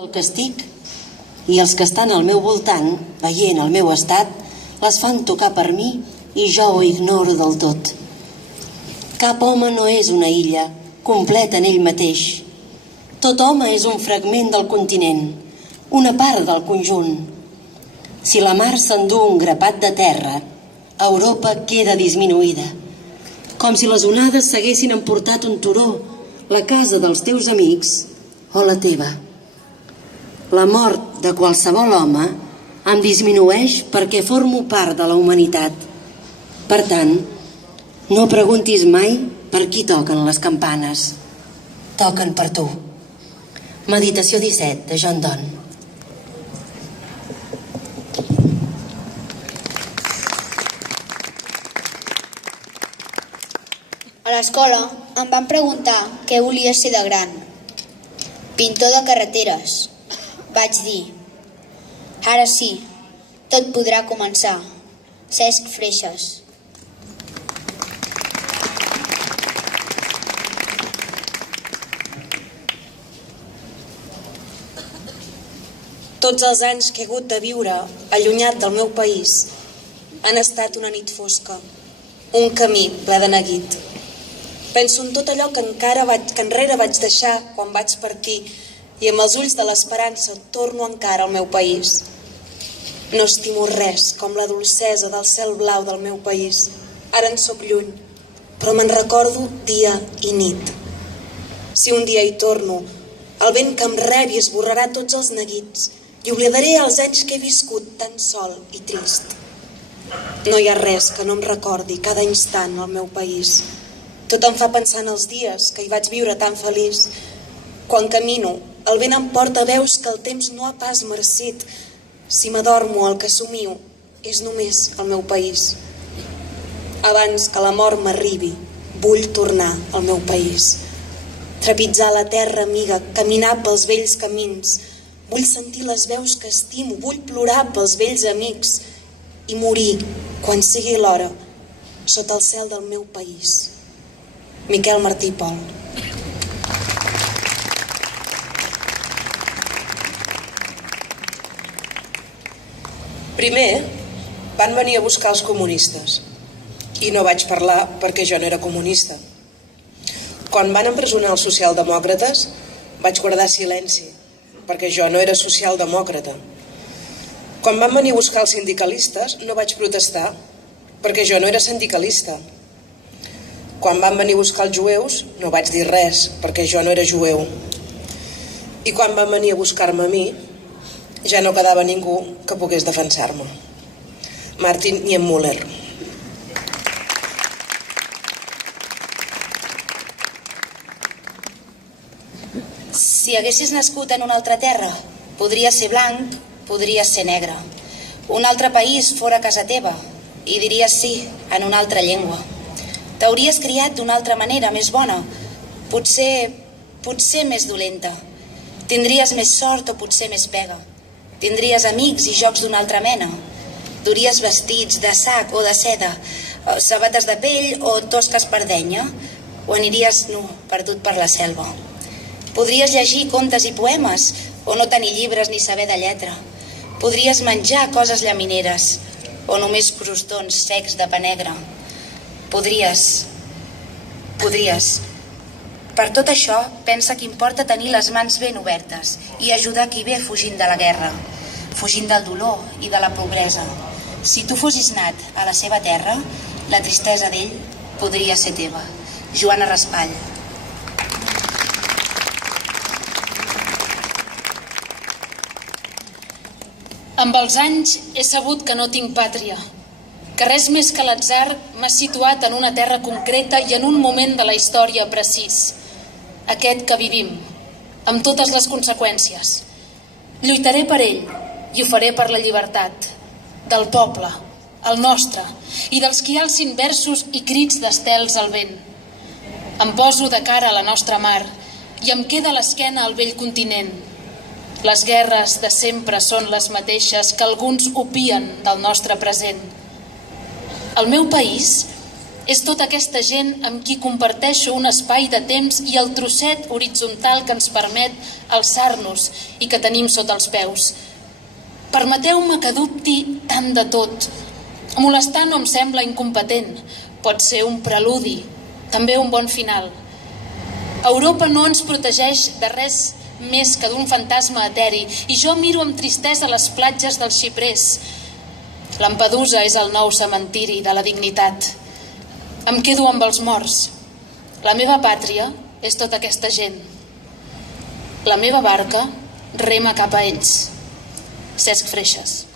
El que estic i els que estan al meu voltant, veient el meu estat, les fan tocar per mi i jo ho ignoro del tot. Cap home no és una illa, completa en ell mateix. Tot home és un fragment del continent, una part del conjunt. Si la mar s'endú un grapat de terra, Europa queda disminuïda. Com si les onades s'haguessin emportat un turó, la casa dels teus amics o la teva. La mort de qualsevol home em disminueix perquè formo part de la humanitat. Per tant, no preguntis mai per qui toquen les campanes. Toquen per tu. Meditació 17, de John Donne. A l'escola em van preguntar què volia ser de gran. Pintor de carreteres. Vaig dir, ara sí, tot podrà començar. Cesc Freixas. Tots els anys que he hagut de viure allunyat del meu país han estat una nit fosca, un camí ple de neguit. Penso en tot allò que enrere vaig deixar quan vaig partir i amb els ulls de l'esperança torno encara al meu país. No estimo res com la dolcesa del cel blau del meu país. Ara en sóc lluny, però me'n recordo dia i nit. Si un dia hi torno, el vent que em rebi esborrarà tots els neguits i oblidaré els anys que he viscut tan sol i trist. No hi ha res que no em recordi cada instant al meu país. Tot em fa pensar en els dies que hi vaig viure tan feliç. Quan camino, el vent em porta veus que el temps no ha pas marcit. Si m'adormo, el que somio és només el meu país. Abans que la mort m'arribi, vull tornar al meu país. Trepitjar la terra amiga, caminar pels vells camins. Vull sentir les veus que estimo, vull plorar pels vells amics i morir, quan sigui l'hora, sota el cel del meu país. Miquel Martí i Pol. Primer, van venir a buscar els comunistes i no vaig parlar perquè jo no era comunista. Quan van empresonar els socialdemòcrates, vaig guardar silenci perquè jo no era socialdemòcrata. Quan van venir a buscar els sindicalistes, no vaig protestar perquè jo no era sindicalista. Quan van venir a buscar els jueus, no vaig dir res perquè jo no era jueu. I quan van venir a buscar-me a mi, ja no quedava ningú que pogués defensar-me. Martin Niemöller. Si haguessis nascut en una altra terra, podries ser blanc, podries ser negre. Un altre país fora casa teva i diries sí en una altra llengua. T'hauries criat d'una altra manera, més bona, potser més dolenta. Tindries més sort o potser més pega. Tindries amics i jocs d'una altra mena. Duries vestits de sac o de seda, sabates de pell o tosques per denya, o aniries nu, perdut per la selva. Podries llegir contes i poemes, o no tenir llibres ni saber de lletra. Podries menjar coses llamineres, o només crostons secs de pa negre. Podries. Per tot això, pensa que importa tenir les mans ben obertes i ajudar qui ve fugint de la guerra, fugint del dolor i de la pobresa. Si tu fossis nat a la seva terra, la tristesa d'ell podria ser teva. Joana Raspall. Amb els anys he sabut que no tinc pàtria, que res més que l'atzar m'ha situat en una terra concreta i en un moment de la història precís, aquest que vivim, amb totes les conseqüències. Lluitaré per ell i ho faré per la llibertat, del poble, el nostre, i dels qui alcin versos i crits d'estels al vent. Em poso de cara a la nostra mar i em queda a l'esquena el vell continent. Les guerres de sempre són les mateixes que alguns obvien del nostre present. El meu país És tota aquesta gent amb qui comparteixo un espai de temps i el trosset horitzontal que ens permet alçar-nos i que tenim sota els peus. Permeteu-me que dubti tant de tot. Molestar no em sembla incompetent. Pot ser un preludi, també un bon final. Europa no ens protegeix de res més que d'un fantasma eteri i jo miro amb tristesa les platges dels xiprers. Lampedusa és el nou cementiri de la dignitat. Em quedo amb els morts. La meva pàtria és tota aquesta gent. La meva barca rema cap a ells. Cesc Freixas.